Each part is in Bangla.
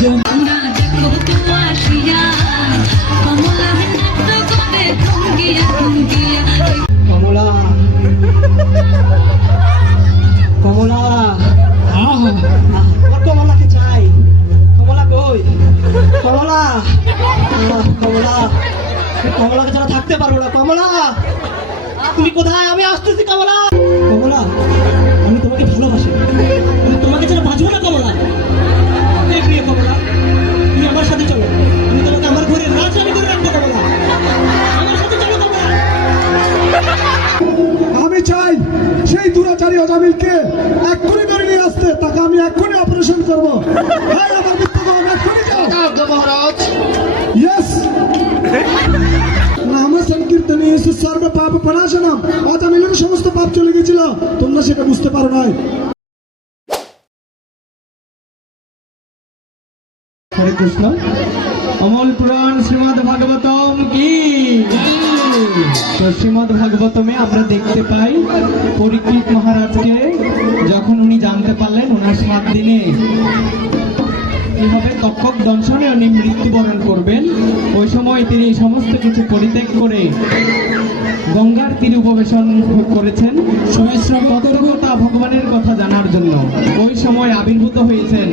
যমুনা দেখো তোমাশিয়া কমলা নৃত্য করে ভঙ্গিয়া ভঙ্গিয়া কমলা কমলা কমলাকে চাই। কমলা কই? কমলা কমলা কমলাকে ছাড়া থাকতে পারবো না। কমলা তুমি কোথায়? আমি আসতেছি। কমলা কমলা আমি তোমাকে ভালোবাসি, আমি তোমাকে ছাড়া বাঁচবো না। কমলা এই প্রিয় কমলা, তুমি আমার সাথে চলো। আমি তোমাকে আমার ঘরে রাজরানী করে রাখবো। কমলা আমার সাথে চলো। কমলা আমি চাই সেই দুরাচারী অজামিলকে এক্ষুনি ধরে নিয়ে আসতে। তাকে আমি এক্ষুনি অপারেশন করবো। হ্যাঁ, আমার মিত্রগণ, এক্ষুনি যাও। মহারাজ ইয়েস নাম সংকীর্তনে সর্ব পাপ প্রণাশনম। অজামিলের সমস্ত পাপ চলে গেছিল, তোমরা সেটা বুঝতে পারো নাই। হরে কৃষ্ণ। অমল পুরাণ শ্রীমদ ভাগবতম কি। তো শ্রীমদ ভাগবতমে আমরা দেখতে পাই পরীক্ষিত মহারাজকে যখন উনি জানতে পারলেন ওনার 7 দিনে কিভাবে তক্ষক দংশনে উনি মৃত্যুবরণ করবেন, ওই সময় তিনি সমস্ত কিছু পরিত্যাগ করে গঙ্গার তীরে উপবেশন করেছেন তত্ত্বকথা ভগবানের কথা জানার জন্য। ওই সময় আবির্ভূত হয়েছেন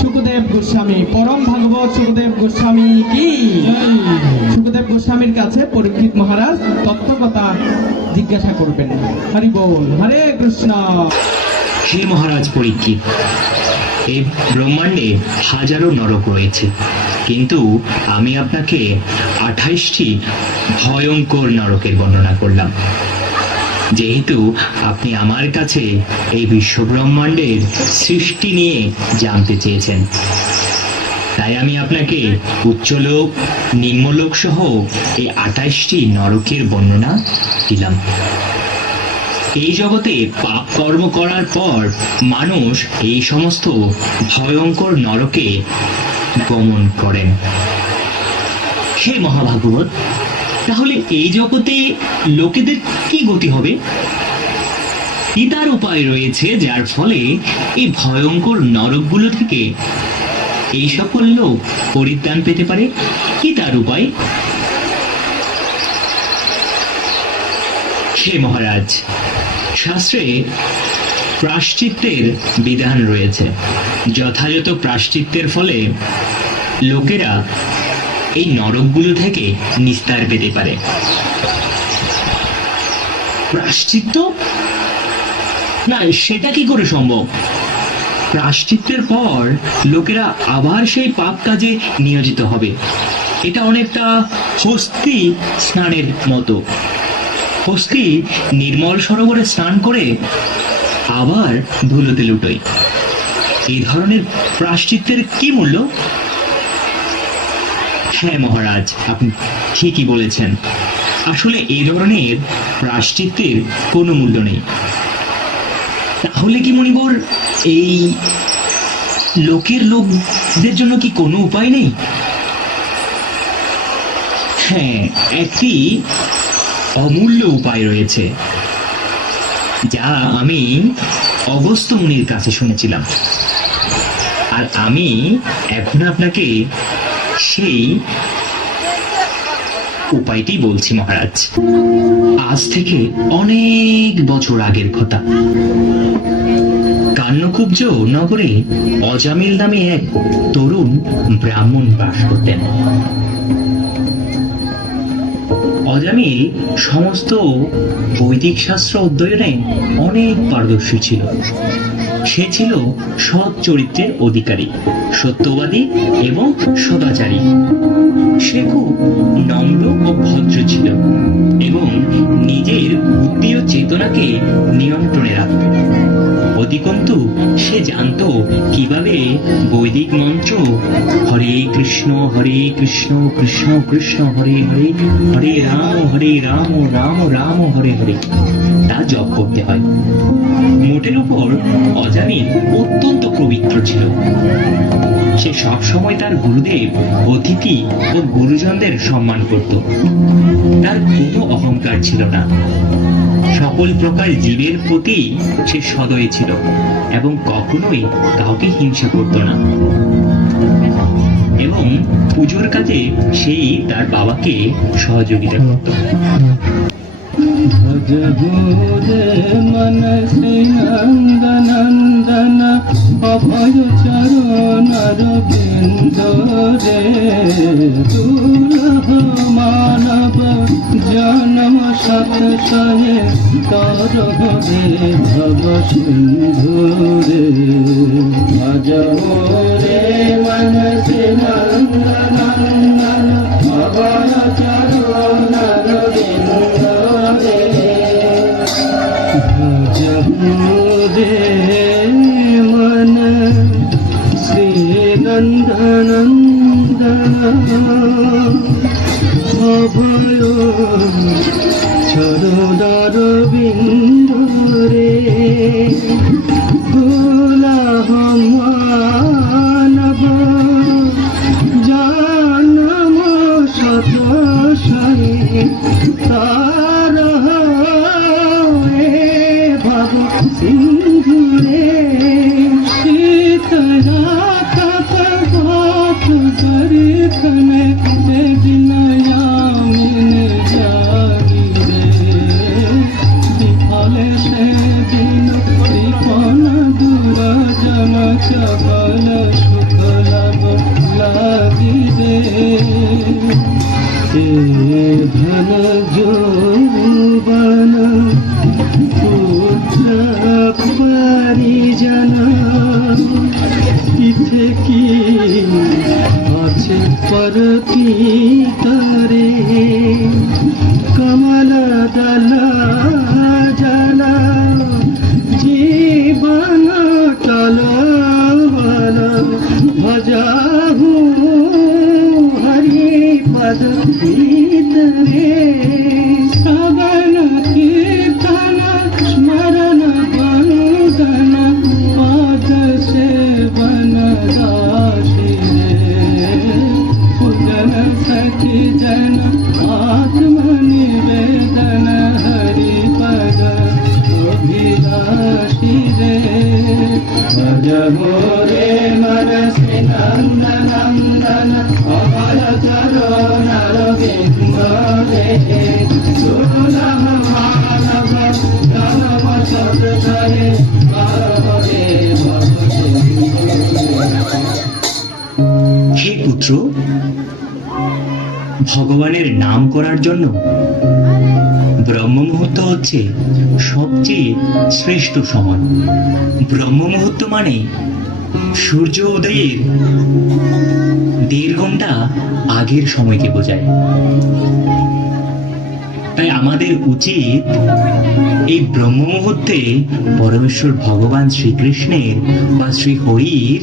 সুখদেব গোস্বামী, পরম ভাগবত সুখদেব গোস্বামী কি। সুখদেব গোস্বামীর কাছে পরীক্ষিত মহারাজ তত্ত্বকথা জিজ্ঞাসা করবেন। হরি বল, হরে কৃষ্ণ। হে মহারাজ পরীক্ষিত, এই ব্রহ্মাণ্ডে হাজারো নরক রয়েছে, কিন্তু আমি আপনাকে 28টি ভয়ঙ্কর নরকের বর্ণনা করলাম। যেহেতু আপনি আমার কাছে এই বিশ্ব ব্রহ্মাণ্ডের সৃষ্টি নিয়ে জানতে চেয়েছেন, তাই আমি আপনাকে উচ্চলোক নিম্নলোক সহ এই 28টি নরকের বর্ণনা দিলাম। এই জগতে পাপ কর্ম করার পর মানুষ এই সমস্ত ভয়ঙ্কর নরকে গমন করেন। হে মহাভাগবত, তাহলে এই জগতে লোকেদের কি গতি হবে? কি তার উপায় রয়েছে যার ফলে এই ভয়ঙ্কর নরকগুলো থেকে এই সকল লোক পরিত্রাণ পেতে পারে? কি তার উপায়? হে মহারাজ, শাস্ত্রে প্রায়শ্চিত্তের বিধান রয়েছে। যথাযথ প্রায়শ্চিত্তের ফলে লোকেরা এই নরকগুলো থেকে নিস্তার পেতে পারে। প্রায়শ্চিত্ত না, সেটা কি করে সম্ভব? প্রায়শ্চিত্তের পর লোকেরা আবার সেই পাপ কাজে নিয়োজিত হবে। এটা অনেকটা হস্তি স্নানের মতো। হস্তি নির্মল সরোবরে স্নান করে আবার ধুলোতে লুটোয়। এই ধরনের প্রায়শ্চিত্তের কি মূল্য? হ্যাঁ মহারাজ, আপনি ঠিকই বলেছেন। আসলে এই ধরনের প্রায়শ্চিত্তের কোনো মূল্য নেই। তাহলে কি মণিবর, এই লোকের লোকদের জন্য কি কোনো উপায় নেই? হ্যাঁ, একটি অমূল্য উপায় রয়েছে, যা আমি অগস্ত্য মুনির কাছে শুনেছিলাম, আর আমি এখন আপনাকে সেই উপায়টি বলছি মহারাজ। আজ থেকে অনেক বছর আগের কথা। কান্যকুব্জ নগরে অজামিল নামে এক তরুণ ব্রাহ্মণ বাস করতেন। অজামিল সমস্ত বৈদিক শাস্ত্র অধ্যয়নে অনেক পারদর্শী ছিল। সে ছিল সৎ চরিত্রের অধিকারী, সত্যবাদী এবং সদাচারী। সে খুব নম্র ও ভদ্র ছিল এবং নিজের বুদ্ধি ও চেতনাকে নিয়ন্ত্রণে রাখত। অধিকন্তু সে জানত কিভাবে বৈদিক মন্ত্র হরে কৃষ্ণ কৃষ্ণ কৃষ্ণ হরে হরে, হরে রাম রাম রাম হরে হরে তা জপ করতে হয়। মোটের উপর অজামিল অত্যন্ত পবিত্র ছিল। সে সবসময় তার গুরুদেব, অতিথি ও গুরুজনদের সম্মান করত। তার কোনো অহংকার ছিল না। সকল প্রকার জীবের প্রতি সে সদয় ছিল এবং কখনোই কাউকে হিংসা করত না। এবং পুজোর কাজে সেই তার বাবাকে সহযোগিতা করত। ভজ ভোরে মনসে নন্দনন্দন অভয় চরণর বিন্দ রে দুর্লভ মানব জন্ম সৎসয়ে তর হে ভব সিন্ধু রে ভজ ভোরে মনসে নন্দনন্দন অভয় চরণর বিন্দ রে মন শ্রী নন্দনন্দন অভয় চরণর বিন্দ রে দুর্লভ মানব জন্ম সৎসয়ে তার ভব সিন্ধু রে শীতলা তপ ভাত করে খনে দিনয়ামিন জাগি রে বিফলে সে দিন কৃপণ দুরজন চবল শুকলাভ লাগি রে ধন যৌবন পুত্র পরিজন ইথে কি আছে পর পিতরে কমল দল জল জীবন টল বল ভজাহু হরি পদ ভিতরে শ্রবণ কীর্তন স্মরণ বন্দন পদ সেবন দাসী রে पूजन सखी जन आत्मनिवेदन हरि पद अभिलाषी रे भज मोरे मनसि नन्दनन्दन अभय चरणर बिन्द रे दुर्लभ मानव जन्म सत्सये हरे भव হে পুত্র, ভগবানের নাম করার জন্য ব্রহ্ম মুহূর্ত হচ্ছে সবচেয়ে শ্রেষ্ঠ সময়। ব্রহ্ম মুহূর্ত মানে সূর্য উদয়ের 1.5 ঘন্টা আগের সময়কে বোঝায়। তাই আমাদের উচিত এই ব্রহ্ম মুহূর্তে পরমেশ্বর ভগবান শ্রীকৃষ্ণের বা শ্রী হরির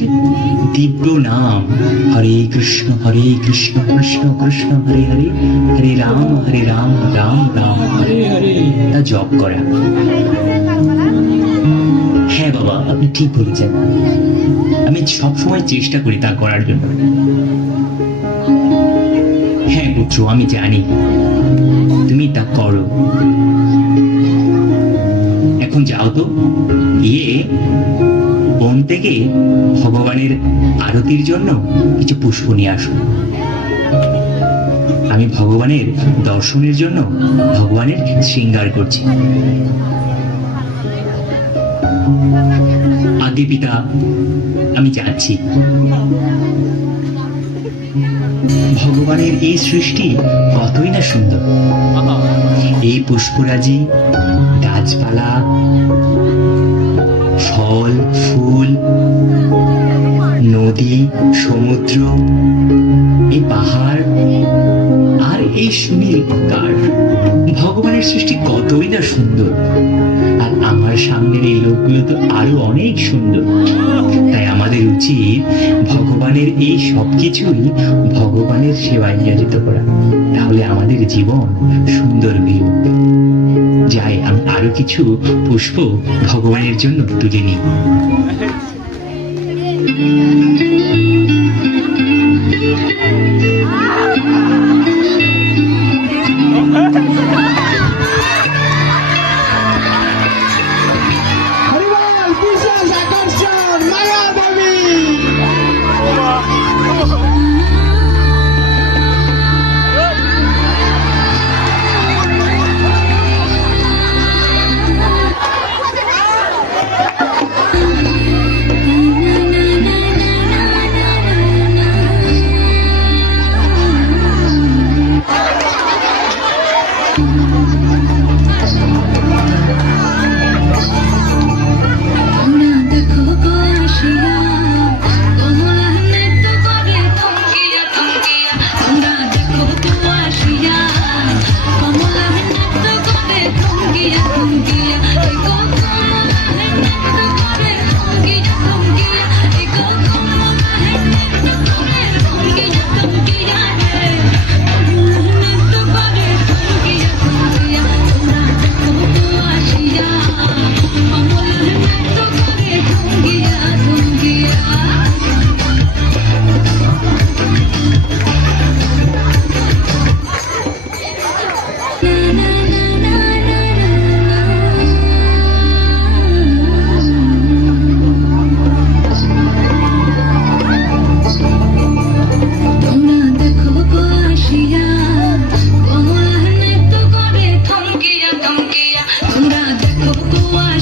দিব্য নাম হরে কৃষ্ণ কৃষ্ণ কৃষ্ণ হরে হরে হরে রাম রাম রাম হরে হরে তা জপ করা। হ্যাঁ বাবা, আপনি ঠিক বলেছেন। আমি সবসময় চেষ্টা করি তা করার জন্য। হ্যাঁ পুত্র, আমি জানি তুমি তা করো। এখন যাও তো, গিয়ে বন থেকে ভগবানের আরতির জন্য কিছু পুষ্প নিয়ে আসো। আমি ভগবানের দর্শনের জন্য ভগবানের শৃঙ্গার করছি। আগে পিতা, আমি যাচ্ছি। ভগবানের এই সৃষ্টি কতই না সুন্দর। এই পুষ্পরাজি, গাছপালা, ফল ফুল, নদী, সমুদ্র, এই পাহাড় আর এই সুনীল আকাশ, ভগবানের সৃষ্টি কতই না সুন্দর। আর আমার সামনের এই লোকগুলো তো আরো অনেক সুন্দর। তাই আমাদের উচিত ভগবানের এই সবকিছুই ভগবানের সেবায় নিয়োজিত করা। তাহলে আমাদের জীবন সুন্দর হয়ে উঠবে। যাই, আমি আরো কিছু পুষ্প ভগবানের জন্য তুলে নিই। হরিবল বিশেষ আকর্ষণ মায়া দেবী। Ah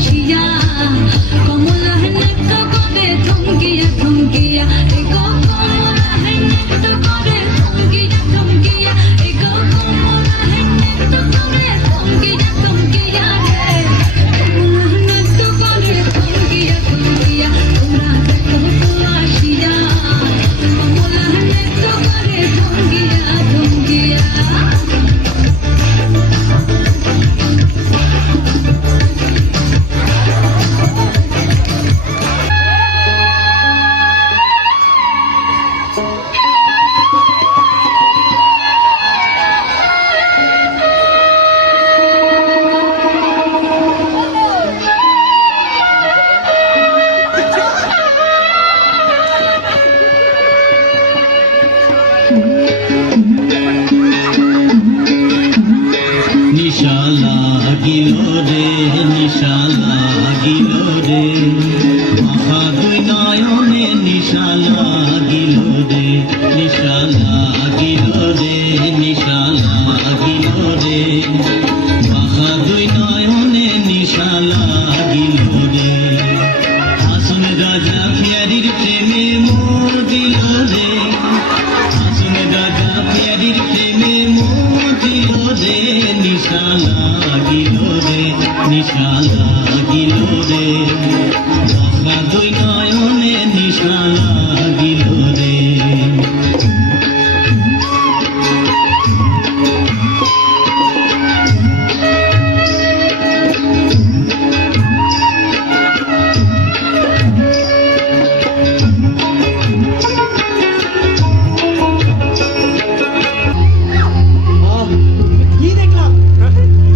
আসিয়া কমলা নৃত্য করে থমকিয়া থমকিয়া এগো কমলা নৃত্য করে থমকিয়া থমকিয়া এগো কমলা নৃত্য করে থমকিয়া থমকিয়া রে কমলা নৃত্য করে থমকিয়া থমকিয়া তোমরা দেখো তো আসিয়া কমলা নৃত্য করে থমকিয়া থমকিয়া নিশা লাগিল রে নিশা লাগিল রে মহা দুই নয়নে নিশা লাগিল রে নিশা লাগিল রে নিশা লাগিল রে মহা দুই নয়নে নিশা লাগিল রে আসন রাজা ফিয়ারির প্রেমে মোর দিল রে আসন রাজা ফিয়ারির প্রেমে মোর দিল রে নিশা লাগিল রে নিশা লাগিল রে মহা দুই নয়নে নিশা লাগিল রে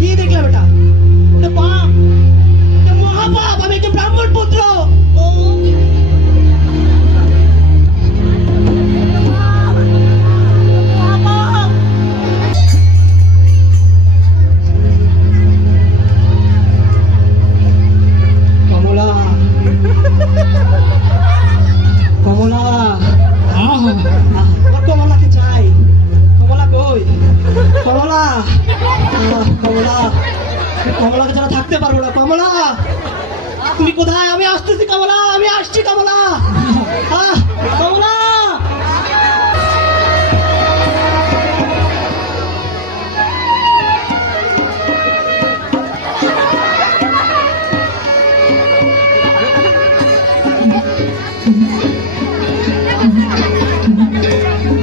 কি দেখলাম এটা পাপ, মহাপাপ। আমি একটা ব্রাহ্মণ পুত্র। কমলা কমলা আমার কমলাকে চাই। কমলা কই? কমলা কমলা কমলাকে ছাড়া থাকতে পারবো না। কমলা তুমি কোথায়? আমি আসতেছি কমলা, আমি আসছি কমলা। কমলা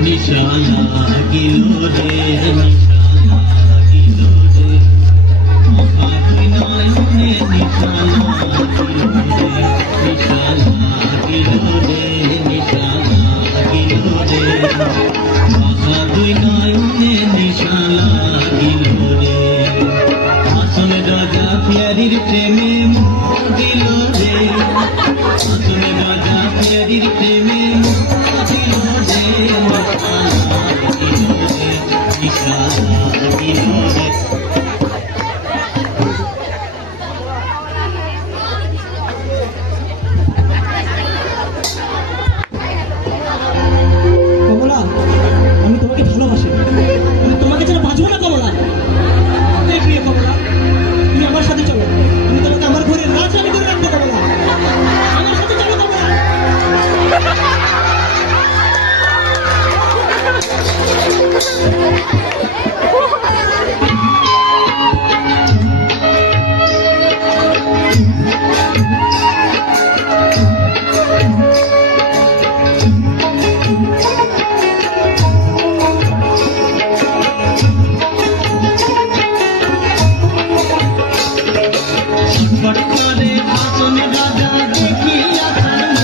নিশা লাগিল রে নিশা লাগিল রে মহা দুই নয়নে নিশা লাগিল রে নিশা লাগিল রে নিশা লাগিল রে মহা দুই নয়নে নিশা লাগিল রে আসন রাজা ফিয়ারির প্রেমে মোর দিল রে আসন রাজা ফিয়ারির প্রেমে মোর দিল রে নিশা লাগিল রে কমলা আমি তোমাকে ভালোবাসি। আমি তোমাকে ছাড়া বাঁচবো না কমলা। এই প্রিয় কমলা, তুমি আমার সাথে চলো। আমি তোমাকে আমার ঘরে রাজরানী করে রাখবো কমলা। আমার সাথে চলো কমলা। ছটফট করে আসন রাজা দেখিয়া তার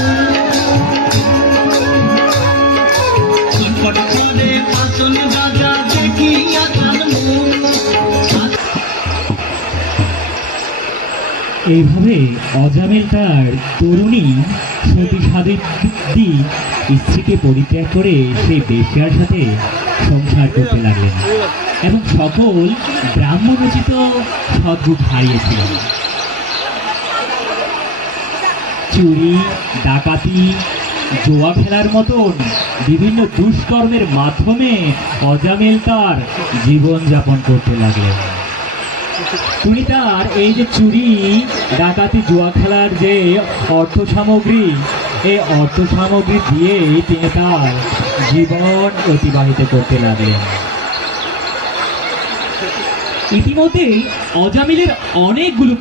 ছটফট করে আসন রাজা দেখিয়া তার এইভাবে অজামিল তার তরুণী সতী সাবিত্রী স্ত্রীকে পরিত্যাগ করে সেই বেশ্যার সাথে সংসার করতে লাগলেন এবং সকল ব্রাহ্মণোচিত সদ্রূপ হারিয়েছিলেন। চুরি, ডাকাতি, জোয়া খেলার মতন বিভিন্ন দুষ্কর্মের মাধ্যমে অজামিল তার জীবনযাপন করতে লাগলেন। তুমি তার এই যে চুরি ডাকাতি জুয়া খেলার যে অর্থ সামগ্রী, এই অর্থ সামগ্রী দিয়ে তিনি তার জীবন অতিবাহিত করতে লাগলেন। ইতিমধ্যে অজামিলের অনেকগুলো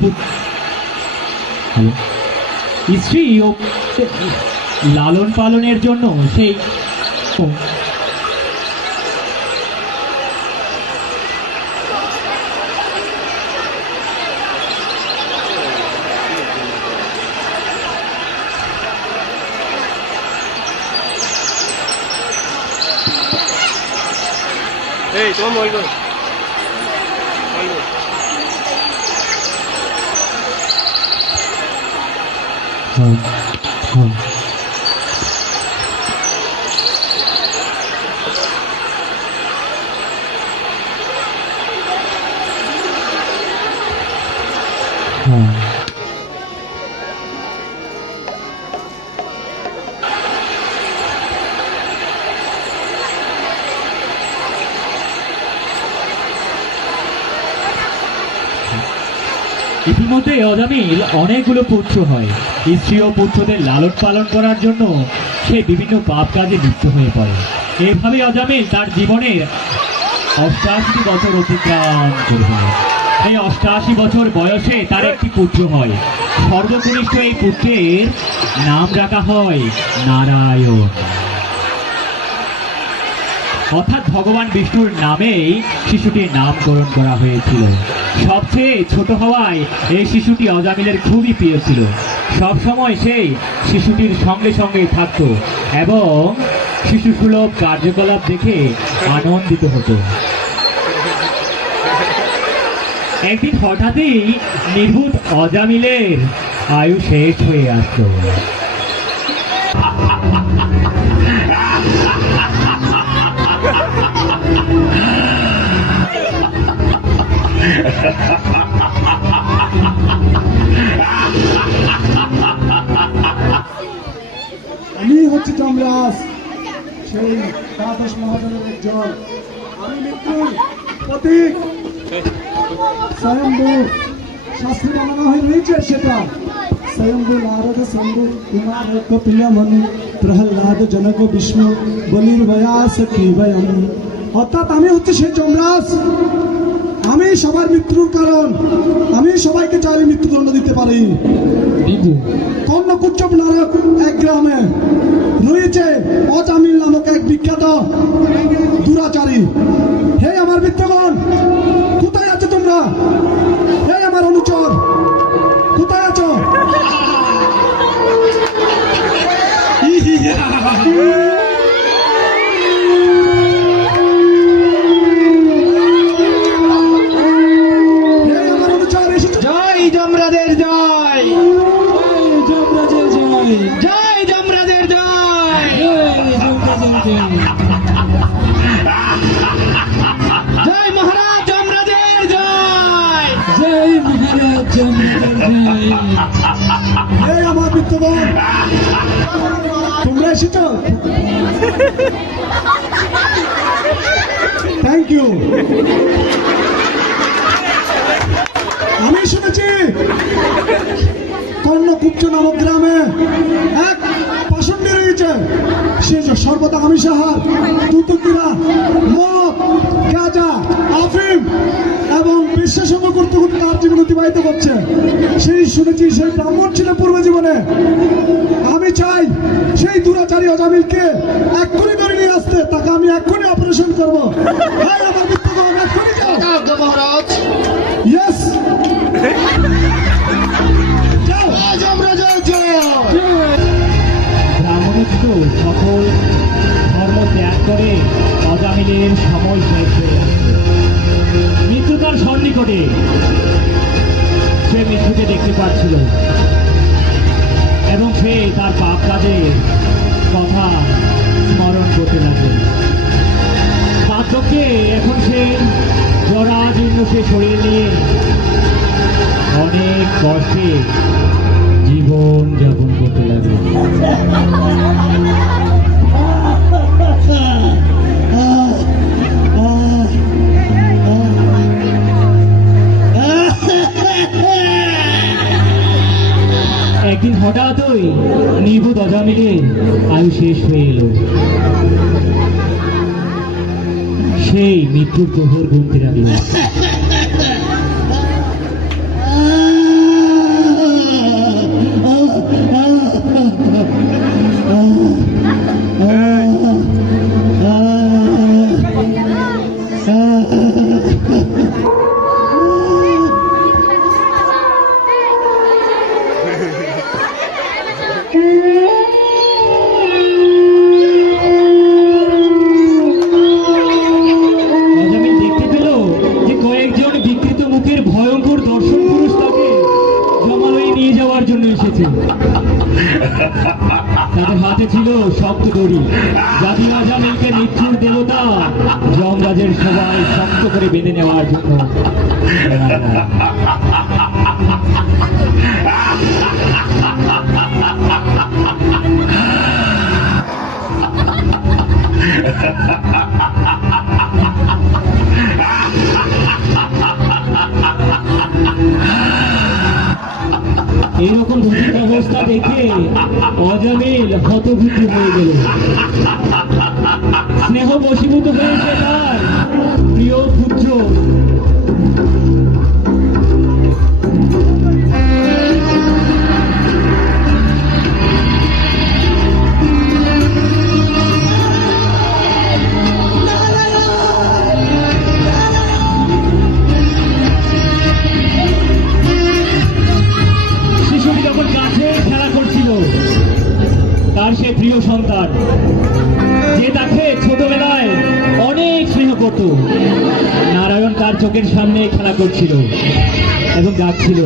স্ত্রী ও লালন পালনের জন্য সেই এই তোমার মোবাইল কই? ইতিমধ্যে অজামিল অনেকগুলো পুত্র হয়। স্ত্রী ও পুত্রদের লালন পালন করার জন্য সে বিভিন্ন পাপ কাজে লিপ্ত হয়ে পড়ে। এভাবে অজামিল তার জীবনের 88 বছর অতিক্রম করবে। এই 88 বছর বয়সে তার একটি পুত্র হয়। সর্বকনিষ্ঠ এই পুত্রের নাম রাখা হয় নারায়ণ, অর্থাৎ ভগবান বিষ্ণুর নামেই শিশুটির নামকরণ করা হয়েছিল। সবচেয়ে ছোট হওয়ায় এই শিশুটি অজামিলের খুবই প্রিয় ছিল। সবসময় সেই শিশুটির সঙ্গে সঙ্গে থাকতো এবং শিশুসুলভ কার্যকলাপ দেখে আনন্দিত হতো। একদিন হঠাৎই নির্ভূত অজামিলের আয়ু শেষ হয়ে আসলো। আমি হচ্ছে যমরাজ, সেই দ্বাদশ মহাজনের একজন। আমি মৃত্যুর প্রতীক, স্বয়ম্ভু। শাস্ত্রে বানানো হয়ে রয়েছে সেটা। স্বয়ম্ভু নারদ শম্ভু কুমার কপিল মনু প্রহ্লাদ জনক বিষ্ণু বলির বয়াস কি বয়ম। অর্থাৎ আমি হচ্ছে সেই যমরাজ। আমি সবার মৃত্যুর কারণ। আমি সবাইকে চাইলে মৃত্যুদণ্ড দিতে পারি। কর্ণকুচ্চব নারক এক গ্রামে রয়েছে অজামিল নামক এক বিখ্যাত দুরাচারী। হে আমার মিত্রগণ, কোথায় আছো তোমরা? হে আমার অনুচর, কোথায় আছো? হে আমার অনুচর, এসেছো? জয় যমরাজের জয়, যমরাজের জয়। জয় যমরাজের জয়, জয় মহারাজ যমরাজের জয়, জয় মহারাজ যমরাজের জয়। হে আমার মিত্রগণ, তোমরা এসেছো? Thank you. আমি শুনেছি কর্ণকুব্জ নামক গ্রামে এক পাষণ্ডী রয়েছে। সে সর্বদা আমিষাহার, দুতুকিরা, মদ, গাঁজা, আফিম এবং বিশ্বাসঙ্গ করতে করতে তার জীবন অতিবাহিত করছে। সেই শুনেছি সেই ব্রাহ্মণ ছিল পূর্ব জীবনে। আমি চাই সেই দুরাচারী অজামিলকে এক্ষুনি ধরে নিয়ে আসতে। তাকে আমি এক্ষুনি অপারেশন করবো। হ্যাঁ আমার মিত্রগণ, এক্ষুনি যাও। মহারাজ। ইয়েস, যাও। যমরাজের জয়। ব্রাহ্মণোচিত সকল ধর্ম ত্যাগ করে অজামিলের সময় শেষ হয়ে আসছে। মৃত্যু তার সন্নিকটে, সে মৃত্যুকে দেখতে পাচ্ছিল এবং সে তার পাপ কাজের কথা স্মরণ করতে লাগলো। পাত্রকে এখন সে জরাজীর্ণ সে শরীর নিয়ে অনেক কষ্টে জীবন যাপন করতে লাগলো। একদিন হঠাৎই নির্বোধ অজামিলের আয়ু শেষ হয়ে এলো। সেই মৃত্যুর প্রহর গুনতে লাগলো। অজামিল দেখতে পেল যে কয়েকজন বিকৃত মুখের ভয়ঙ্কর দর্শন পুরুষ তাকে জমালয়ে নিয়ে যাওয়ার জন্য এসেছে। তাদের হাতে ছিল শক্ত দড়ি, যা দিয়ে অজামিলকে মৃত্যুর দেবতা যমরাজের সবাই শক্ত করে বেঁধে নেওয়ার জন্য। এইরকম ধূতির অবস্থা দেখে অজামিল হতভূত হয়ে গেল। স্নেহ বশীভূত হয়েছে তার প্রিয় পুত্র। শিশুটি যখন কাছে খেলা করছিল, তার সে প্রিয় সন্তান যে তাকে ছোটবেলায় অনেক স্নেহ করত, নারায়ণ তার চোখের সামনে খেলা করছিল এবং ডাকছিল,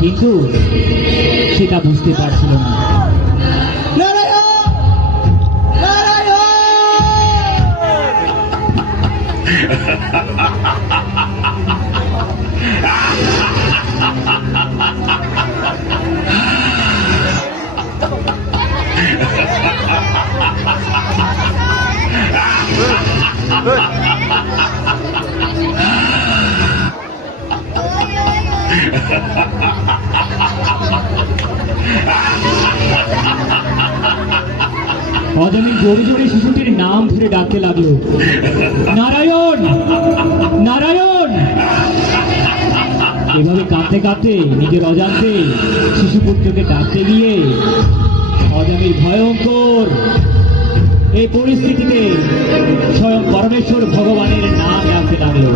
কিন্তু সে তা বুঝতে পারছিল না। অজামিল জোরে জোরে শিশুটির নাম ধরে ডাকতে লাগলো, নারায়ণ, নারায়ণ। এভাবে কাঁদতে কাঁদতে নিজের অজান্তে শিশুপুত্রকে ডাকতে গিয়ে অজামিল ভয়ঙ্কর এই পরিস্থিতিতে স্বয়ং পরমেশ্বর ভগবানের নাম ডাকতে লাগলো।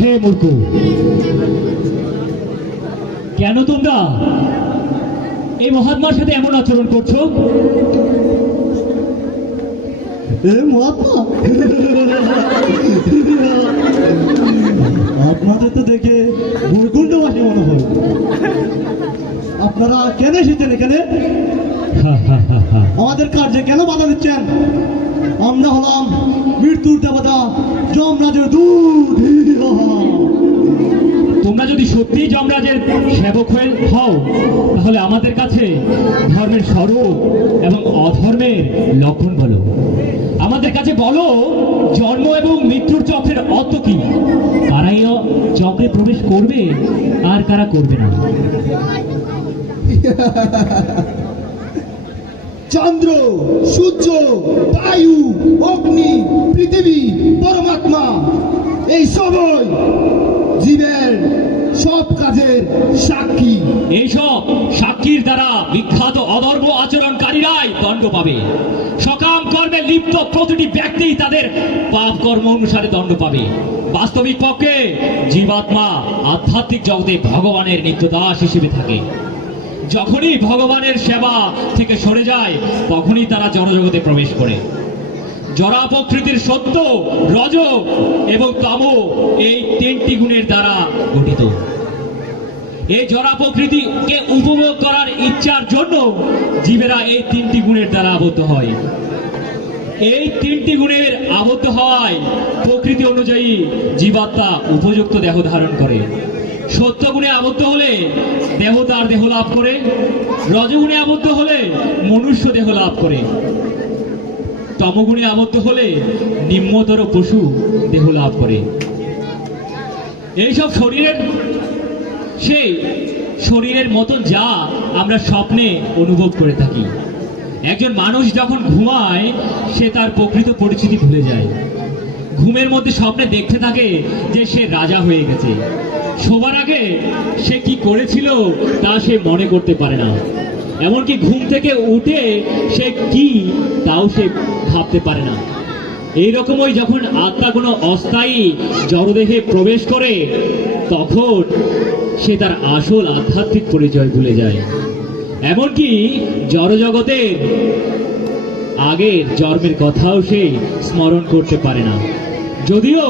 হে মূর্খ, কেন তোমরা এই মহাত্মার সাথে এমন আচরণ করছো? মহাত্মা, আপনাদের তো দেখে বৈকুণ্ঠবাসী মনে হয়। আপনারা কেন এসেছেন এখানে? আমাদের কার্যে কেন বাধা দিচ্ছেন? আমরা হলাম মৃত্যুর দেবতা যমরাজের দূত। সত্যি যমরাজের সেবক হয়ে হও, তাহলে আমাদের কাছে ধর্মের স্বরূপ এবং অধর্মের লক্ষণ বলো। আমাদের কাছে বলো জন্ম এবং মৃত্যুর চক্রের অর্থ কি, কারাই চক্রে প্রবেশ করবে আর কারা করবে না। চন্দ্র, সূর্য, বায়ু, অগ্নি, পৃথিবী, পরমাত্মা, এই সবই জীবের সব কাজের সাক্ষী। এইসব সাক্ষীর দ্বারা বিখ্যাত অধর্ম আচরণকারীরাই দণ্ড পাবে। সকাম কর্মে লিপ্ত প্রতিটি ব্যক্তি তাদের পাপ কর্ম অনুসারে দণ্ড পাবে। বাস্তবিক পক্ষে জীবাত্মা আধ্যাত্মিক জগতে ভগবানের নিত্যদাস হিসেবে থাকে। যখনই ভগবানের সেবা থেকে সরে যায় তখনই তারা জড়জগতে প্রবেশ করে। জড়া প্রকৃতির সত্য, রজ এবং তম এই তিনটি গুণের দ্বারা গঠিত। এই জড়া প্রকৃতিকে উপভোগ করার ইচ্ছার জন্য জীবেরা এই তিনটি গুণের দ্বারা আবদ্ধ হয়। এই তিনটি গুণের আবদ্ধ হওয়ায় প্রকৃতি অনুযায়ী জীবাত্মা উপযুক্ত দেহ ধারণ করে। সত্য গুণে আবদ্ধ হলে দেবতার দেহ লাভ করে, রজগুণে আবদ্ধ হলে মনুষ্য দেহ লাভ করে, তমগুণে আবদ্ধ হলে নিম্নতর পশু দেহ লাভ করে। এইসব সেই শরীরের মতন যা আমরা স্বপ্নে অনুভব করে থাকি। একজন মানুষ যখন ঘুমায় সে তার প্রকৃত পরিচিতি ভুলে যায়। ঘুমের মধ্যে স্বপ্নে দেখতে থাকে যে সে রাজা হয়ে গেছে। শোবার আগে সে কি করেছিল তা সে মনে করতে পারে না। এমনকি ঘুম থেকে উঠে সে কি তাও সে ভাবতে পারে না। এইরকমই যখন আত্মা কোনো অস্থায়ী জড়দেহে প্রবেশ করে তখন সে তার আসল আধ্যাত্মিক পরিচয় ভুলে যায়। এমনকি জড়জগতের আগের জন্মের কথাও সে স্মরণ করতে পারে না। যদিও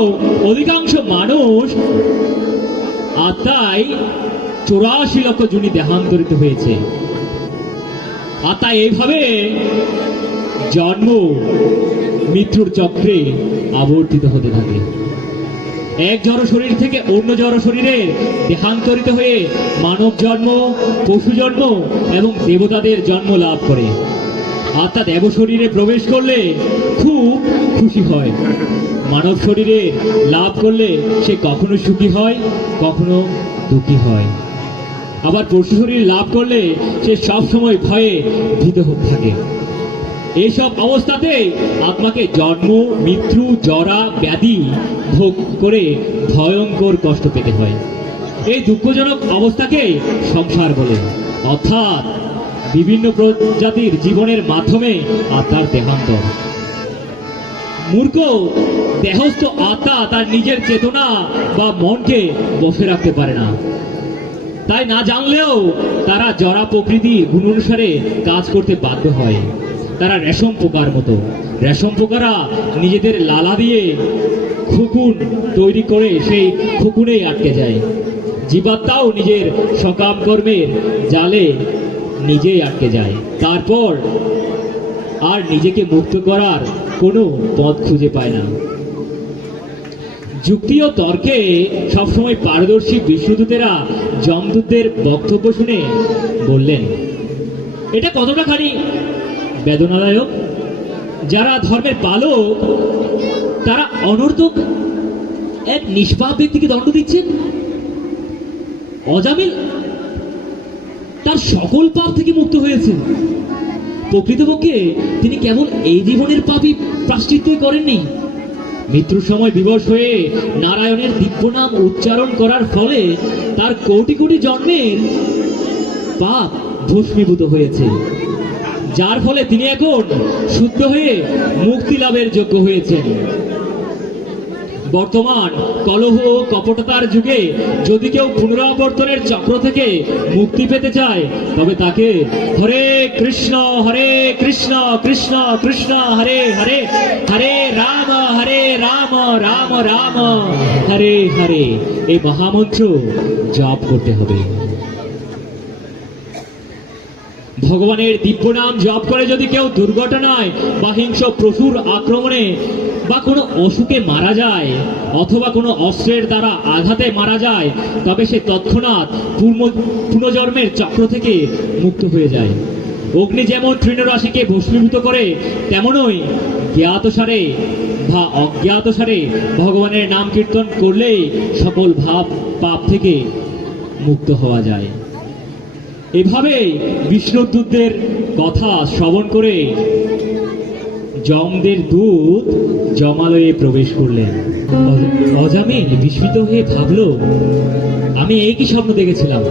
অধিকাংশ মানুষ আত্মায় 84 লক্ষ জুনি দেহান্তরিত হয়েছে। আত্মা এইভাবে জন্ম মৃত্যুর চক্রে আবর্তিত হতে থাকে। এক জড় শরীর থেকে অন্য জড় শরীরে দেহান্তরিত হয়ে মানব জন্ম, পশু জন্ম এবং দেবতাদের জন্ম লাভ করে। আত্মা দেব শরীরে প্রবেশ করলে খুব খুশি হয়। মানব শরীরে লাভ করলে সে কখনো সুখী হয়, কখনো দুঃখী হয়। আবার পশু শরীর লাভ করলে সে সবসময় ভয়ে ভীত হতে থাকে। এইসব অবস্থাতে আত্মাকে জন্ম, মৃত্যু, জরা, ব্যাধি ভোগ করে ভয়ঙ্কর কষ্ট পেতে হয়। এই দুঃখজনক অবস্থাকে সংসার বলে। অর্থাৎ বিভিন্ন প্রজাতির জীবনের মাধ্যমে আত্মার দেহান্তর। মূর্খ দেহস্থ আত্মা তার নিজের চেতনা বা মনকে বসে রাখতে পারে না। তাই না জানলেও তারা জড়া প্রকৃতির গুণ অনুসারে কাজ করতে বাধ্য হয়। তারা রেশম পোকার মতো। রেশম পোকারা নিজেদের লালা দিয়ে খুকুন তৈরি করে সেই খুকুনেই আটকে যায়। জীবাত্মাও নিজের সকাম কর্মের জালে নিজেই আটকে যায়। তারপর আর নিজেকে মুক্ত করার কোনো পথ খুঁজে পায় না। যুক্তি ও তর্কে সবসময় পারদর্শী বিষ্ণুদূতেরা যমদূতদের বক্তব্য শুনে বললেন, এটা কতটা খানি বেদনাদায়ক। যারা ধর্মের পালক তারা অনর্থক এক নিষ্পাপ ব্যক্তিকে দণ্ড দিচ্ছেন। অজামিল তার সকল পাপ থেকে মুক্ত হয়েছেন। প্রকৃতপক্ষে তিনি কেবল এই জীবনের পাপই প্রায়শ্চিত্তই করেননি, মৃত্যুর সময় বিবশ হয়ে নারায়ণের দিব্য নাম উচ্চারণ করার ফলে তার কোটি কোটি জন্মের পাপ ভস্মীভূত হয়েছে, যার ফলে তিনি এখন শুদ্ধ হয়ে মুক্তি লাভের যোগ্য হয়েছেন। বর্তমান কলহ ও কপটতার যুগে যদি কেউ পুনরাবর্তনের চক্র থেকে মুক্তি পেতে চায় তবে তাকে হরে কৃষ্ণ কৃষ্ণ কৃষ্ণ হরে হরে, হরে রাম রাম রাম হরে হরে এই মহামন্ত্র জপ করতে হবে। ভগবানের দিব্য নাম জপ করে যদি কেউ দুর্ঘটনায় বা হিংস্র পশুর আক্রমণে বা কোনো অসুখে মারা যায় অথবা কোনো অস্ত্রের দ্বারা আঘাতে মারা যায়, তবে সে তৎক্ষণাৎ পুনর্জন্মের চক্র থেকে মুক্ত হয়ে যায়। অগ্নি যেমন তৃণরাশিকে ভস্মীভূত করে, তেমনই জ্ঞাতসারে বা অজ্ঞাতসারে ভগবানের নাম কীর্তন করলেই সকল পাপ থেকে মুক্ত হওয়া যায়। এভাবে বিষ্ণুদূতদের কথা শ্রবণ করে যমদের দূত জমালয়ে প্রবেশ করলেন। অজামিল বিস্মিত হয়ে ভাবল, আমি এই কি স্বপ্ন দেখেছিলাম,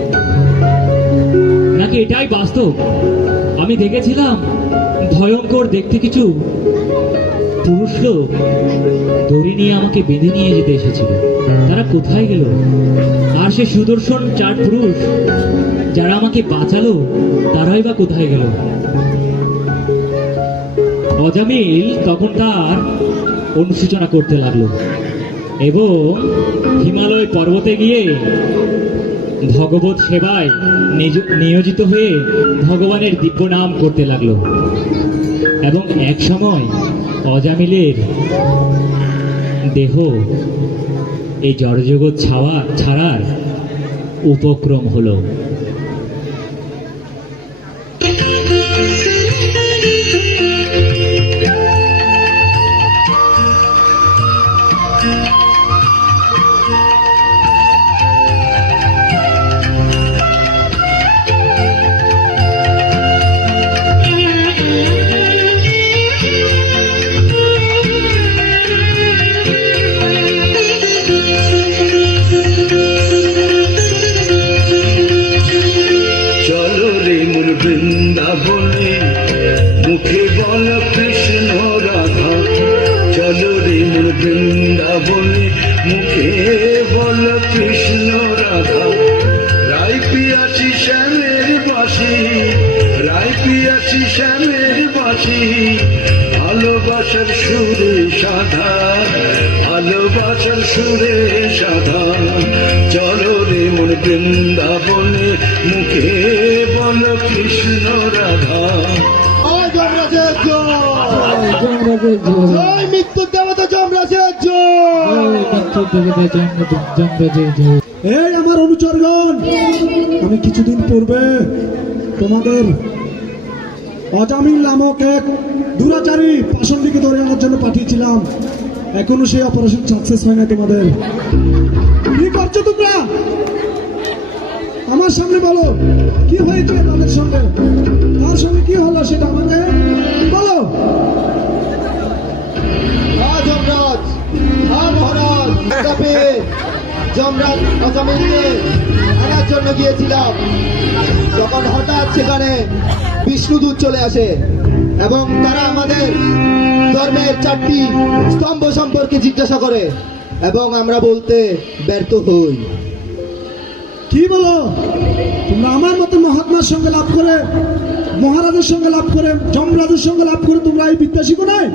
নাকি এটাই বাস্তব? আমি দেখেছিলাম ভয়ঙ্কর দেখতে কিছু পুরুষ লোক দড়ি নিয়ে আমাকে বেঁধে নিয়ে যেতে এসেছিল। তারা কোথায় গেল? আর সে সুদর্শন 4 পুরুষ যারা আমাকে বাঁচালো, তারাই বা কোথায় গেল? অজামিল তখন তার অনুশোচনা করতে লাগলো এবং হিমালয় পর্বতে গিয়ে ভগবত সেবায় নিয়োজিত হয়ে ভগবানের দিব্য নাম করতে লাগলো। এবং এক সময় অজামিলের দেহ এই জড়জগৎ ছাড়ার উপক্রম হলো। চলো রে মন বৃন্দাবনে, মুখে বল কৃষ্ণ রাধা। চলো রে মন বৃন্দাবনে, মুখে বল কৃষ্ণ রাধা। রায় পিয়াসি শ্যামের বাসি, রায় পিয়াসি শ্যামের বাসি। ভালোবাসার সুরে সাধা, ভালোবাসার সুরে সাধা। চলো রে মন বৃন্দাবনে, মুখে বল কৃষ্ণ রাধা। জয় যমরাজের জয়, জয় মৃত্যুর দেবতা যমরাজের জয়। এই আমার অনুচরগণ, আমি কিছুদিন পূর্বে তোমাদের অজামিল নামক এক দুরাচারী পাষণ্ডীকে ধরে আনার জন্য পাঠিয়েছিলাম। এখনো সেই অপারেশন সাকসেস হয় না। তোমাদের কি করছো তোমরা? আমার সামনে বলো, কি হয়েছে তাদের সঙ্গে? তার সঙ্গে কি হলো সেটা আমাকে বলো। যমরাজ, মহারাজ, যমরাজ অজামিলকে আনার জন্য গিয়েছিলাম, তখন হঠাৎ সেখানে বিষ্ণুদূত চলে আসে এবং তারা আমাদের ধর্মের 4টি স্তম্ভ সম্পর্কে জিজ্ঞাসা করে এবং আমরা বলতে ব্যর্থ হই। কি বলো? তোমরা আমার মতো মহাত্মার সঙ্গে লাভ করে, মহারাজের সঙ্গে লাভ করে, যমরাজের সঙ্গে লাভ করে তোমরা এই বিদ্যা শিখো নাই?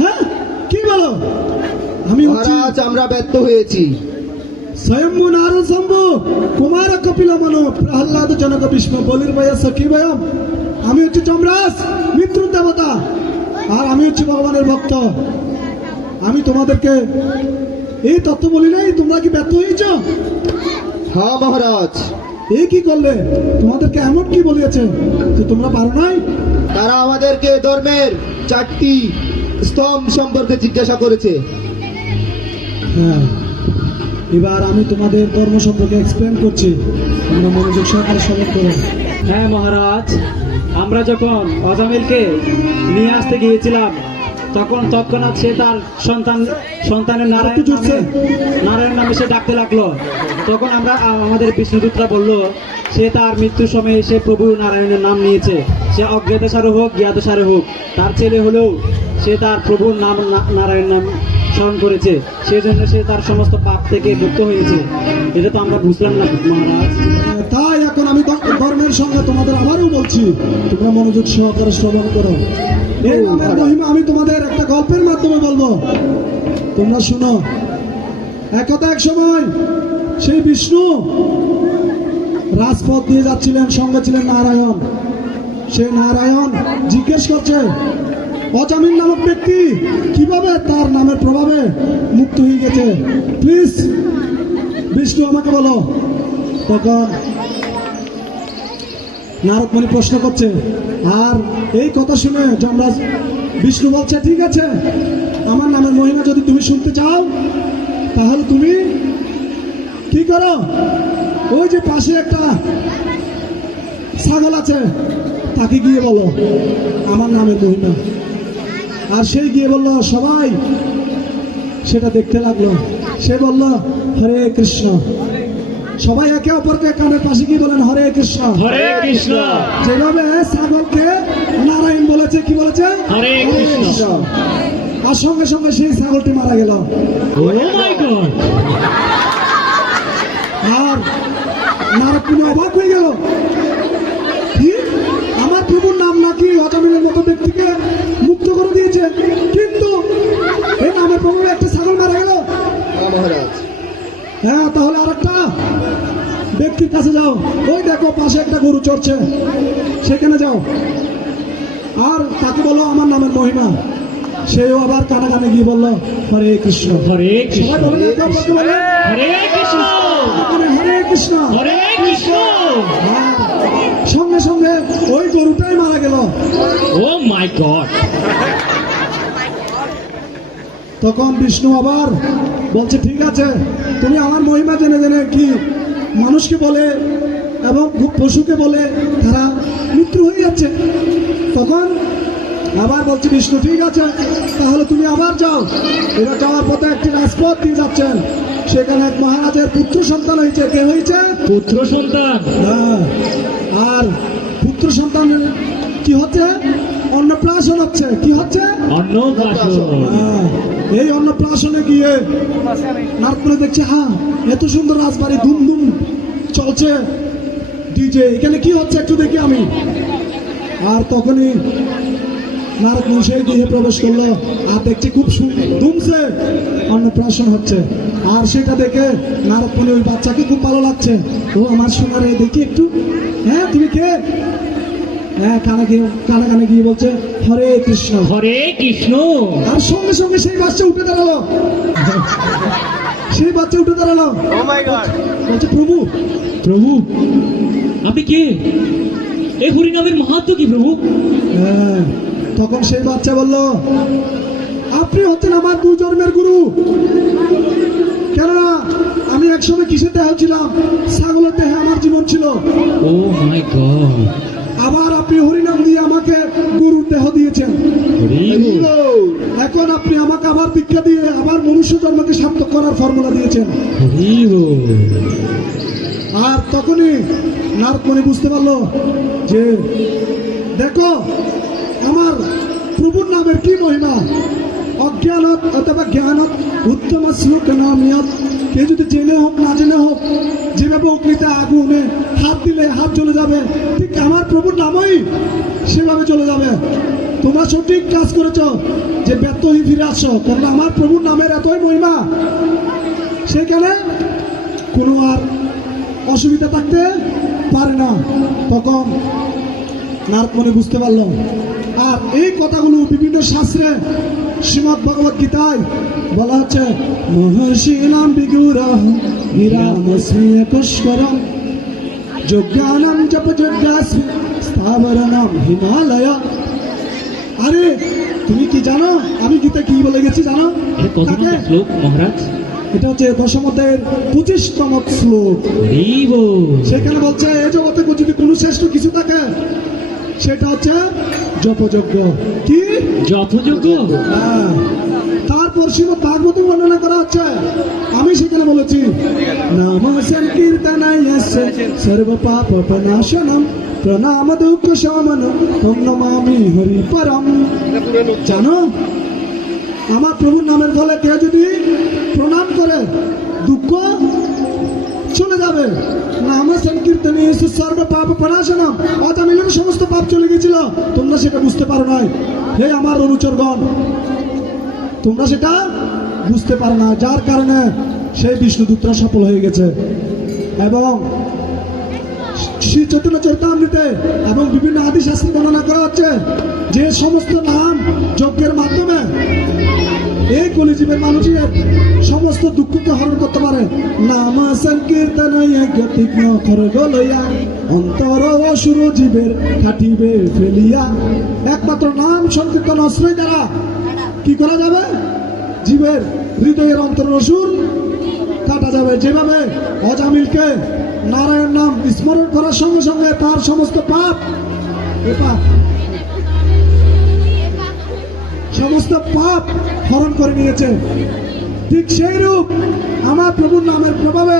হ্যাঁ, কি বলো? আমি মহারাজ, আমরা ব্যর্থ হয়েছি। স্বয়ম্ভু নারদ শম্ভু কুমার কপিল মনো প্রহ্লাদ জনক ভীষ্ম বলির ভাইয়া সখী ভয়ম। আমি হচ্ছে যমরাজ, মৃত্যুর দেবতা, আর আমি হচ্ছে ভগবানের ভক্ত। আমি তোমাদেরকে এই তত্ত্ব বলি নাই, তোমরা কি ব্যর্থ হয়েছ? হ্যাঁ মহারাজ। এই কি করলে? তোমাদেরকে এমন কি বলিয়েছে যে তোমরা পারো নাই? তারা আমাদেরকে ধর্মের 4টি স্তম্ভ সম্পর্কে জিজ্ঞাসা করেছে। হ্যাঁ, এবার আমি তোমাদের ধর্ম সম্পর্কে এক্সপ্লেন করছি, তোমরা মনোযোগ সহকারে শ্রবণ করো। হ্যাঁ মহারাজ, আমরা যখন অজামিলকে নিয়ে আসতে গিয়েছিলাম, তখন তৎক্ষণাৎ সে তার সন্তানের নারায়ণ নামে সে ডাকতে লাগলো। তখন আমাদের বিষ্ণুদূতরা বলল, সে তার মৃত্যুর সময় সে প্রভু নারায়ণের নাম নিয়েছে। সে অজ্ঞাতসারে হোক জ্ঞাতসারে হোক, তার ছেলে হলেও সে তার প্রভুর নাম নারায়ণ নাম স্মরণ করেছে, সেজন্য সে তার সমস্ত পাপ থেকে মুক্ত হয়েছে। এটা তো আমরা বুঝলাম না মহারাজ। তাই এখন আমি ধর্মের সঙ্গে তোমাদের আবারও বলছি, তোমরা মনোযোগ সহকারে শ্রবণ করো। এই নামের মহিমা আমি তোমাদের একটা গল্পের মাধ্যমে বলবো, তোমরা শুনো। একদা এক সময় সেই বিষ্ণু রাজপথ দিয়ে যাচ্ছিলেন, সঙ্গে ছিলেন নারায়ণ। সে নারায়ণ জিজ্ঞেস করছে অজামিল নামক ব্যক্তি কিভাবে তার নামের প্রভাবে মুক্ত হয়ে গেছে, প্লিজ বিষ্ণু আমাকে বলো। তখন নারদমণি প্রশ্ন করছে, আর এই কথা শুনে যমরাজ বিষ্ণু বলছে ঠিক আছে, আমার নামের মহিমা যদি তুমি শুনতে চাও তাহলে তুমি কি করো, ওই যে পাশে একটা ছাগল আছে তাকে গিয়ে বলো আমার নামের মহিমা। আর সেই গিয়ে বললো, সবাই সেটা দেখতে লাগলো। সে বলল হরে কৃষ্ণ। সবাই একে অপরকে কানের পাশে গিয়ে বলেন হরে কৃষ্ণ। হরে কৃষ্ণ। যেভাবে ছাগলকে নারায়ণ বলেছে, কি বলেছে, হরে কৃষ্ণ। আর সঙ্গে সঙ্গে সেই ছাগলটি মারা গেল। ও মাই গড। আর নারদমণি অবাক হয়ে গেল, কি আমার প্রভুর নাম নাকি অজামিলের মতো ব্যক্তিকে মুক্ত করে দিয়েছে, কিন্তু এই নামের প্রভু একটা ছাগল মারা গেল। মহারাজ হ্যাঁ, তাহলে আরেকটা ব্যক্তির কাছে যাও, ওই দেখো পাশে একটা গরু চড়ছে, সেখানে যাও আর তাকে বলো আমার নামের মহিমা। সেও আবার কানে কানে গিয়ে বললো হরে কৃষ্ণ। হরে কৃষ্ণ। সবাই বলেন, একে অপরকে বলেন, হরে কৃষ্ণ। হরে কৃষ্ণ। হরে কৃষ্ণ। আর সঙ্গে সঙ্গে ওই গরুটাই মারা গেল। ও মাই গড। তখন বিষ্ণু আবার বলছে ঠিক আছে, তুমি আমার মহিমা জেনে জেনে কি মানুষকে বলে এবং পশুকে বলে তারা মৃত্যু হয়ে যাচ্ছে। তখন আবার বলছে বিষ্ণু ঠিক আছে, তাহলে তুমি আবার যাও। এবার যাওয়ার পথে একটি রাজপথ দিয়ে যাচ্ছেন, সেখানে এক মহারাজের পুত্র সন্তান হয়েছে। কে হয়েছে? পুত্র সন্তান। হ্যাঁ, আর পুত্র সন্তানের কি হচ্ছে, অন্নপ্রাশন হচ্ছে। কি হচ্ছে? অন্নপ্রাশন। হ্যাঁ, এই অন্নপ্রাশনে গিয়ে নারদমণি দেখছে, হ্যাঁ এত সুন্দর রাজবাড়ি, ধুম ধুম চলছে ডিজে, এখানে কি হচ্ছে একটু দেখি আমি। আর তখনই নারদমণি সেই গৃহে প্রবেশ করলো আর দেখছে খুব ধুমছে অন্নপ্রাশন হচ্ছে। আর সেটা দেখে নারদমণি ওই বাচ্চাকে খুব ভালো লাগছে, ও আমার সোনারে দেখি একটু, হ্যাঁ তুমি কে? হ্যাঁ, কানে কানে গিয়ে বলছে হরে কৃষ্ণ। হরে কৃষ্ণ। আর সঙ্গে সঙ্গে সেই বাচ্চা উঠে দাঁড়ালো। সেই বাচ্চা উঠে দাঁড়ালো, বলছে প্রভু। প্রভু আপনি কে? এই হরিনামের মাহাত্ম্য কি প্রভু? হ্যাঁ, তখন সেই বাচ্চা বলল, আপনি হচ্ছেন আমার দু জন্মের গুরু। কেননা আমি একসময় কিসের দেহ ছিলাম, ছাগলের দেহে আমার জীবন ছিল। ও মাই গড। আবার আপনি হরিনাম দিয়ে আমাকে গুরুর দেহ দিয়েছেন। এখন আপনি আমাকে আবার দীক্ষা দিয়ে আবার মনুষ্য জন্মকে সার্থক করার ফর্মুলা দিয়েছেন। আর তখনই নারদমণি বুঝতে পারলো যে দেখো আমার প্রভুর নামের কি মহিমা। অজ্ঞানত অথবা জ্ঞানত উত্তম শ্লোক নামিয়ত। কেউ যদি জেনে হোক না জেনে হোক, যেভাবে অগ্নিতে আগুনে হাত দিলে হাত চলে যাবে, ঠিক আমার প্রভুর নামই সেভাবে চলে যাবে। তোমরা সঠিক কাজ করেছ যে ব্যর্থ হয়ে ফিরে আসছো, কারণ আমার প্রভুর নামের এতই মহিমা, সেখানে কোনো আর অসুবিধা থাকতে পারে না। তখন নারদমণি বুঝতে পারল। আর এই কথাগুলো বিভিন্ন শাস্ত্রে, শ্রীমদ্ ভগবত গীতায় বলা হচ্ছে, মহর্ষিণাম বিগুরহ গিরামস্মিয় পুষ্করম যজ্ঞানাম জপ যজ্ঞাস্মি স্থাবরনাম হিমালয়। আরে তুমি কি জানো আমি গীতা কি বলে গেছি জানো? কতটা শ্লোক মহারাজ? এটা হচ্ছে দশমতের 25তম শ্লোক। সেখানে বলছে এই জগতে যদি কোনো শ্রেষ্ঠ কিছু থাকে সেটা হচ্ছে জপযজ্ঞ। কি জপযজ্ঞ? হ্যাঁ। তারপর শ্রীমদ্ ভাগবত বর্ণনা করা হচ্ছে, আমি সেখানে বলেছি নাম সংকীর্তনায়স্য সর্ব পাপ প্রনাশনম প্রণাম দুঃখ শমনম তং নমামি হরি পরম। জানো আমার প্রভুর নামের ফলে কেউ যদি প্রণাম করে দুঃখ চলে যাবে। নাম সংকীর্তনে সর্ব পাপ প্রনাশনম। অজামিলের সমস্ত পাপ চলে গেছিল, তোমরা সেটা বুঝতে পারো নাই। হে আমার অনুচরগণ, তোমরা সেটা বুঝতে পারো না, যার কারণে সেই বিষ্ণুদূতরা সফল হয়ে গেছে। এবং শ্রী চৈতন্য চরিতামৃতে এবং বিভিন্ন আদি শাস্ত্রে বর্ণনা করা হচ্ছে যে সমস্ত নাম যজ্ঞের মাধ্যমে এই কলিজীবের মানুষের সমস্ত দুঃখকে হরণ করতে পারে। নাম সংকীর্তন তীক্ষ্ণ খড়গ লইয়া অন্তর অসুর জীবের কাটিবে ফেলিয়া। একমাত্র নাম সংকীর্তন অস্ত্রের দ্বারা কি করা যাবে? জীবের হৃদয়ের অন্তর অসুর কাটা যাবে। যেভাবে অজামিলকে নারায়ণ নাম স্মরণ করার সঙ্গে সঙ্গে তার সমস্ত পাপ হরণ করে নিয়েছে, ঠিক সেই রূপ আমার প্রভুর নামের প্রভাবে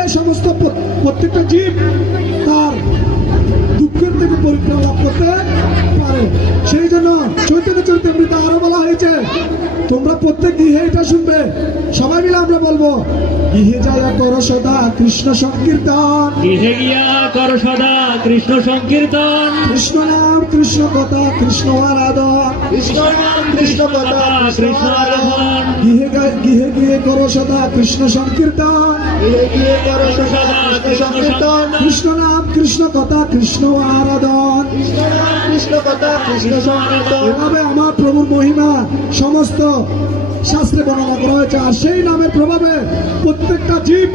এই সমস্ত প্রত্যেকটা জীব তার দুঃখের থেকে পরিত্রাণ লাভ করতে পারে। সেই জন্য চৈতন্য চরিতামৃতে আরো বলা হয়েছে, তোমরা প্রত্যেক গৃহে এটা শুনবে, সবাই মিলে আমরা বলবো, গৃহে যাইয়া করো সদা কৃষ্ণ সংকীর্তন, গৃহে গিয়া করো সদা কৃষ্ণ সংকীর্তন, কৃষ্ণ নাম কৃষ্ণ কথা কৃষ্ণ আরাধন, কৃষ্ণ নাম কৃষ্ণ কথা কৃষ্ণ আরাধন, গৃহে গিয়ে করো সদা কৃষ্ণ সংকীর্তন, গৃহে গিয়ে করো সদা কৃষ্ণ সংকীর্তন, কৃষ্ণ নাম কৃষ্ণ কথা কৃষ্ণ আরাধন। কৃষ্ণ নাম কৃষ্ণ কথা কৃষ্ণ সংকীর্তন। এভাবে আমার প্রভুর মহিমা সমস্ত শাস্ত্রে বর্ণনা করা হয়েছে। আর সেই নামের প্রভাবে প্রত্যেকটা জীব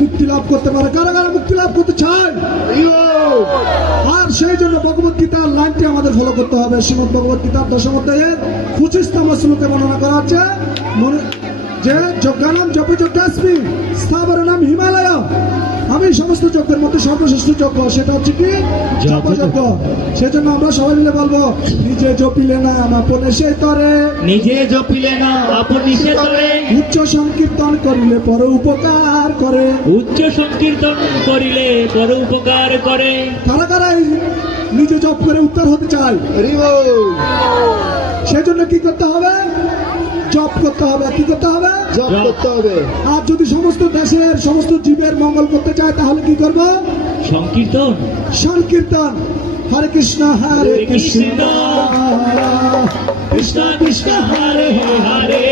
মুক্তি লাভ করতে পারে। কারা কারা মুক্তি লাভ করতে চায়? আর সেই জন্য ভগবত গীতার লাইনটি আমাদের ফলো করতে হবে। শ্রীমদ ভগবত গীতার 10ম অধ্যায়ের 25তম শ্লোকে বর্ণনা করা হচ্ছে যে যজ্ঞানাম জপে যজ্ঞাস্মি স্থাবর নাম হিমালয়। আমি সমস্ত যজ্ঞের মধ্যে সর্বশ্রেষ্ঠ যজ্ঞ, সেটা হচ্ছে কি? জপ যজ্ঞ। সেজন্য আমরা সবাই মিলে বলবো, নিজে জপিলে না আপনে সে তরে, নিজে জপিলে না আপনি সে তরে, উচ্চ সংকীর্তন করিলে পর উপকার করে। উচ্চ সংকীর্তন করিলে পর উপকার করে। কারা কারা এই নিজে জপ করে উদ্ধার হতে চায়? হরি বল। সেই জন্য কি করতে হবে? জপ করতে হবে। কি করতে হবে? জপ করতে হবে। আর যদি সমস্ত দেশের সমস্ত জীবের মঙ্গল করতে চায় তাহলে কি করব? সংকীর্তন সংকীর্তন। হরে কৃষ্ণ হরে কৃষ্ণ কৃষ্ণ কৃষ্ণ হরে হরে,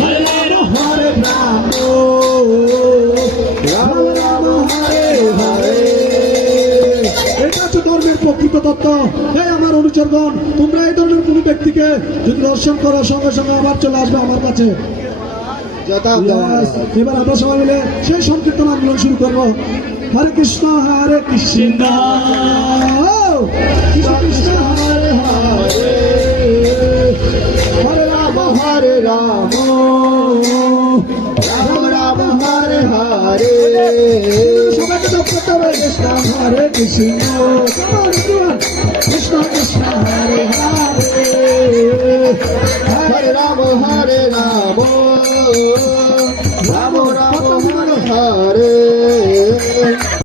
হরে রাম হরে রাম রাম রাম হরে হরে। এটা হচ্ছে ধর্মের প্রকৃত তত্ত্ব। এই আমার অনুচরগণ, তোমরা এই ধর্মের কোন ব্যক্তিকে যদি দর্শন করো সঙ্গে সঙ্গে আবার চলে আসবে আমার কাছে। Yes, এবার আমরা সবাই মিলে সেই সংকীর্তন আন্দোলন শুরু করবো। হরে কৃষ্ণ হরে কৃষ্ণ কৃষ্ণ কৃষ্ণ হরে হরে, হরে রাম হরে রাম রাম রাম হরে হরে। সবাইকে জপ করতে হবে। কৃষ্ণ হরে কৃষ্ণ কৃষ্ণ কৃষ্ণ হরে হরে, হরে রাম